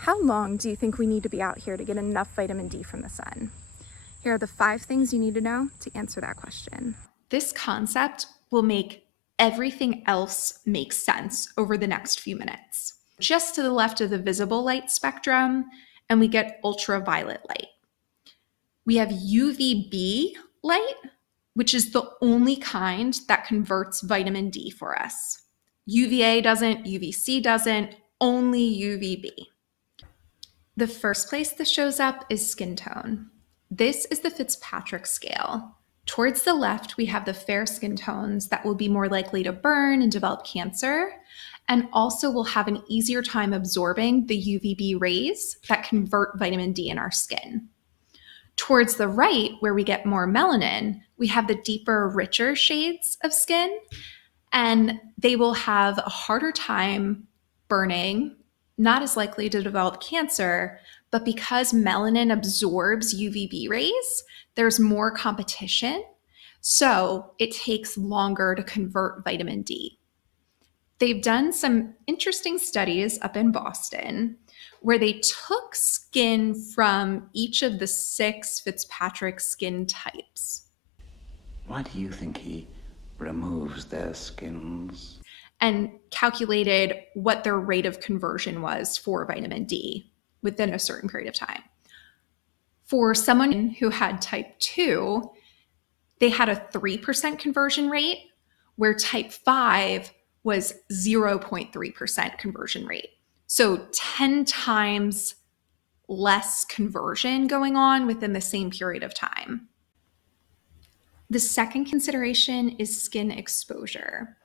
How long do you think we need to be out here to get enough vitamin D from the sun? Here are the 5 things you need to know to answer that question. This concept will make everything else make sense over the next few minutes. Just to the left of the visible light spectrum, and we get ultraviolet light. We have UVB light, which is the only kind that converts vitamin D for us. UVA doesn't, UVC doesn't, only UVB. The first place this shows up is skin tone. This is the Fitzpatrick scale. Towards the left, we have the fair skin tones that will be more likely to burn and develop cancer, and also will have an easier time absorbing the UVB rays that convert vitamin D in our skin. Towards the right, where we get more melanin, we have the deeper, richer shades of skin, and they will have a harder time burning, not as likely to develop cancer, but because melanin absorbs UVB rays, there's more competition. So it takes longer to convert vitamin D. They've done some interesting studies up in Boston where they took skin from each of the 6 Fitzpatrick skin types. Why do you think he removes their skins? And calculated what their rate of conversion was for vitamin D within a certain period of time. For someone who had type 2, they had a 3% conversion rate, where type 5 was 0.3% conversion rate. So 10 times less conversion going on within the same period of time. The second consideration is skin exposure.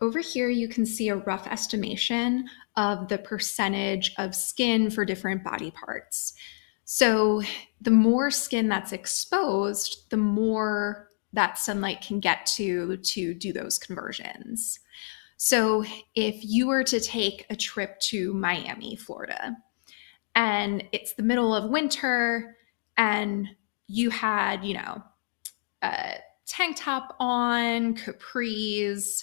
Over here, you can see a rough estimation of the percentage of skin for different body parts. So the more skin that's exposed, the more that sunlight can get to do those conversions. So if you were to take a trip to Miami, Florida, and it's the middle of winter, and you had, a tank top on, capris,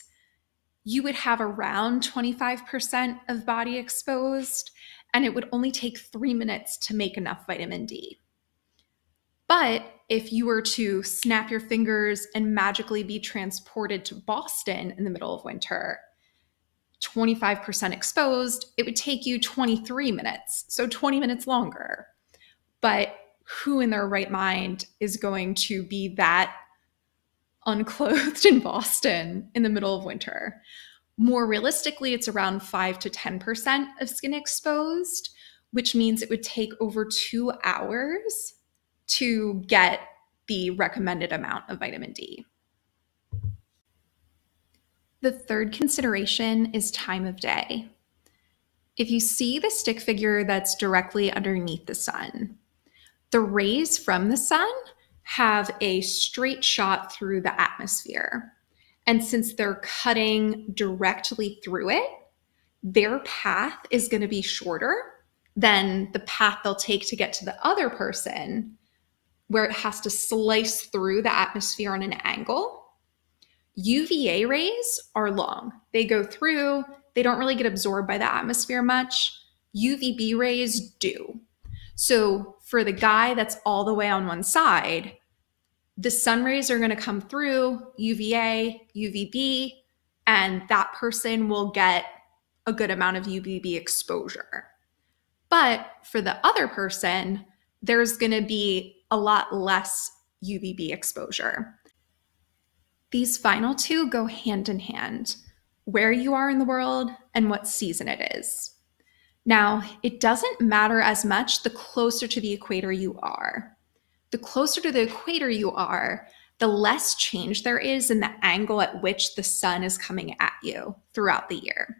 you would have around 25% of body exposed, and it would only take 3 minutes to make enough vitamin D. But if you were to snap your fingers and magically be transported to Boston in the middle of winter, 25% exposed, it would take you 23 minutes, so 20 minutes longer. But who in their right mind is going to be that unclothed in Boston in the middle of winter? More realistically, it's around 5 to 10% of skin exposed, which means it would take over 2 hours to get the recommended amount of vitamin D. The third consideration is time of day. If you see the stick figure that's directly underneath the sun, the rays from the sun have a straight shot through the atmosphere. And since they're cutting directly through it, their path is going to be shorter than the path they'll take to get to the other person, where it has to slice through the atmosphere on an angle. UVA rays are long. They go through, they don't really get absorbed by the atmosphere much. UVB rays do. So for the guy that's all the way on one side, the sun rays are going to come through UVA, UVB, and that person will get a good amount of UVB exposure. But for the other person, there's going to be a lot less UVB exposure. These final 2 go hand in hand: where you are in the world and what season it is. Now, it doesn't matter as much the closer to the equator you are. The closer to the equator you are, the less change there is in the angle at which the sun is coming at you throughout the year.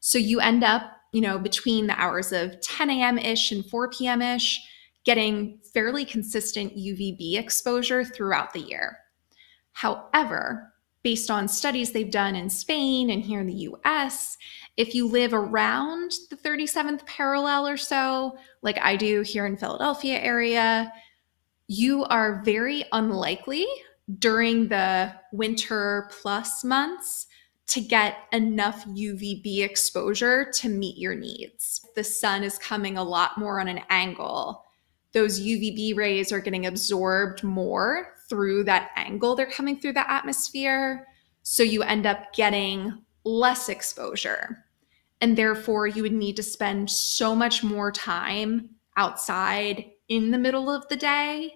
So you end up, between the hours of 10 a.m.-ish and 4 p.m.-ish, getting fairly consistent UVB exposure throughout the year. However, based on studies they've done in Spain and here in the US, if you live around the 37th parallel or so, like I do here in Philadelphia area, you are very unlikely during the winter plus months to get enough UVB exposure to meet your needs. The sun is coming a lot more on an angle. Those UVB rays are getting absorbed more through that angle they're coming through the atmosphere. So you end up getting less exposure. And therefore, you would need to spend so much more time outside in the middle of the day.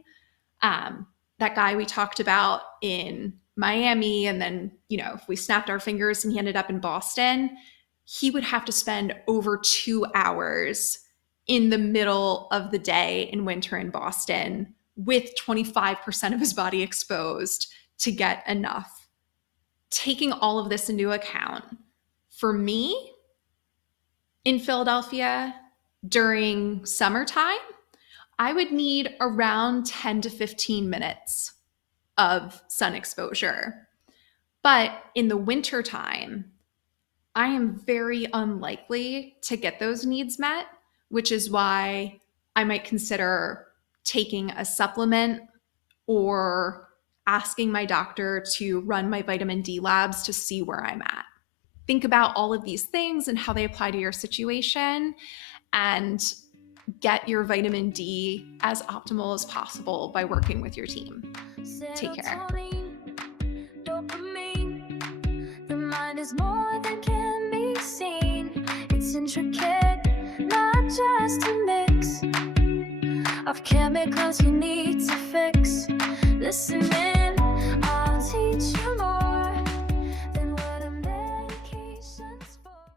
That guy we talked about in Miami, and then, if we snapped our fingers and he ended up in Boston, he would have to spend over 2 hours in the middle of the day in winter in Boston with 25% of his body exposed to get enough. Taking all of this into account, for me, in Philadelphia during summertime, I would need around 10 to 15 minutes of sun exposure. But in the wintertime, I am very unlikely to get those needs met, which is why I might consider taking a supplement or asking my doctor to run my vitamin D labs to see where I'm at. Think about all of these things and how they apply to your situation, and get your vitamin D as optimal as possible by working with your team. Take care. The mind is more than can be seen. It's intricate, not just a mix of chemicals you need to fix. Listen in, I'll teach you more.